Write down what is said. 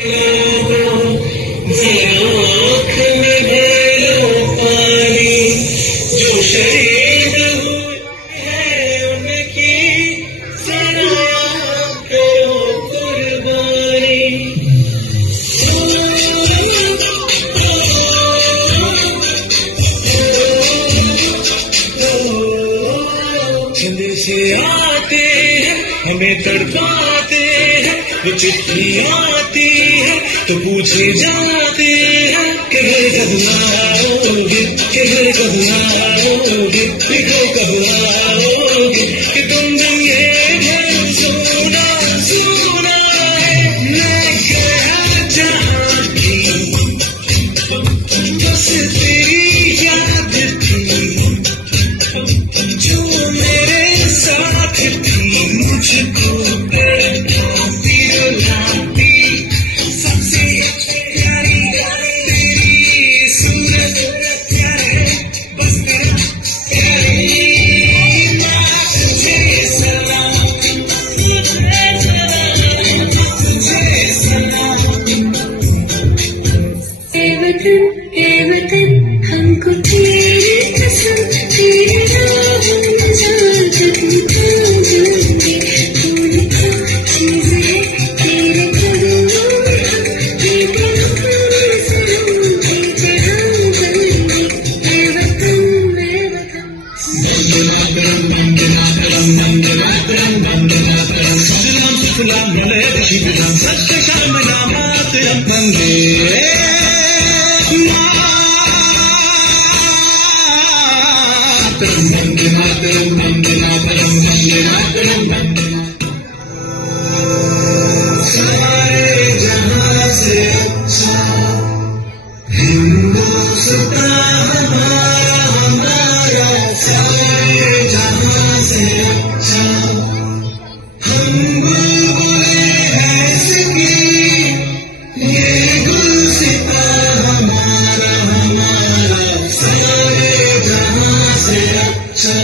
आँख में भरो पानी जो शहीद हुए हैं उनकी जरा करो कुर्बानी। जल्दी से आते हैं हमें तड़पाते हैं, वो चिट्ठी आती है तो पूछे जाते हैं कि घर कब आओगे, कि घर कब आओगे, कि घर कब आओगे, कि तुम दिन ये घर सोना सोना है। मैं गया जहाँ थी बस तेरी याद थी, जो मेरे साथ थी मुझको तड़पाती रुलाती, सबसे प्यारी तेरी सूरत है, बस तेरा प्यारी माँ तुझे सलाम, तुझे सलाम। ए वतन हमको तेरी कसम, तेरे नाम जाकर खा जाएंगे। कौन सा चीज है तेरे कदमों में, ये दिल का सनम देते हम बंदे। ए वतन ए वतन। सारे जहां से अच्छा हिंदुस्तां हमारा हमारा, सारे जहां से अच्छा हम बुलबुले हैं इसकी, ये गुलसितां हमारा हमारा, सारे जहां से अच्छा।